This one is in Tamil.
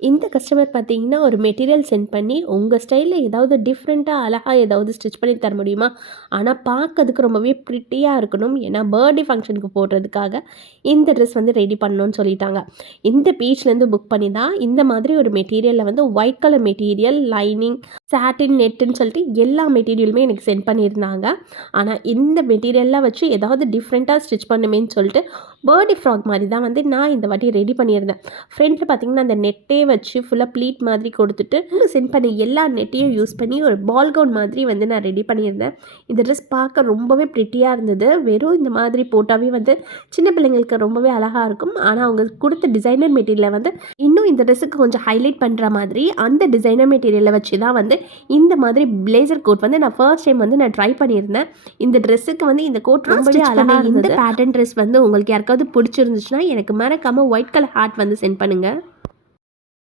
இந்த கஸ்டமர் பார்த்தீங்கன்னா, ஒரு மெட்டீரியல் சென்ட் பண்ணி, உங்க ஸ்டைல்ல ஏதாவது டிஃப்ரெண்ட்டா, அழகா ஏதாவது ஸ்டிச் பண்ணி தர முடியுமா? ஆனா பார்க்கறதுக்கு ரொம்பவே பிரிட்டியா இருக்கணும். ஏன்னா, பர்த்டே ஃபங்ஷனுக்கு போடுறதுக்காக இந்த ட்ரெஸ் வந்து ரெடி பண்ணணும்னு சொல்லிட்டாங்க. இந்த பேஜ்லேருந்து புக் பண்ணி தான் இந்த மாதிரி ஒரு மெட்டீரியல்ல வந்து ஒயிட் கலர் மெட்டீரியல், லைனிங், சாட்டின், நெட்டுன்னு சொல்லிட்டு எல்லா மெட்டீரியலுமே எனக்கு சென்ட் பண்ணியிருந்தாங்க. ஆனா, இந்த மெட்டீரியல்லாம் வச்சு ஏதாவது டிஃப்ரெண்ட்டா ஸ்டிச் பண்ணுமேன்னு சொல்லிட்டு, பர்த்டே ஃப்ராக் மாரி தான் வந்து நான் இந்த வாட்டி ரெடி பண்ணியிருந்தேன். ஃப்ரண்ட்ல பார்த்தீங்கன்னா, அந்த நெட்டே வச்சு ஃபுல்லா ப்ளீட் மாதிரி கொடுத்துட்டு, அவங்க சென்ட் பண்ண எல்லா நெட்டையும் யூஸ் பண்ணி ஒரு பால் கவுன் மாதிரி வந்து நான் ரெடி பண்ணியிருந்தேன். இந்த ட்ரெஸ் பார்க்க ரொம்பவே பிரிட்டியா இருந்தது. வெறும் இந்த மாதிரி போட்டாவே வந்து சின்ன பிள்ளைங்களுக்கு ரொம்பவே அழகா இருக்கும். ஆனா, அவங்க குடுத்த டிசைனர் மெட்டீரியல வந்து இன்னும் இந்த ட்ரெஸ்ஸுக்கு கொஞ்சம் ஹைலைட் பண்ற மாதிரி, அந்த டிசைனர் மெட்டீரியல வச்சு தான் வந்து இந்த மாதிரி பிளேசர் கோட் வந்து நான் ஃபர்ஸ்ட் டைம் வந்து நான் ட்ரை பண்ணியிருந்தேன். இந்த ட்ரெஸ்ஸுக்கு வந்து இந்த கோட் ரொம்பவே அழகா இருந்தது. இந்த பேட்டர்ன் ட்ரெஸ் வந்து உங்களுக்கு யாருக்காவது பிடிச்சிருந்துச்சுன்னா, எனக்கு மறக்காம ஒயிட் கலர் ஹார்ட் வந்து சென்ட் பண்ணுங்க.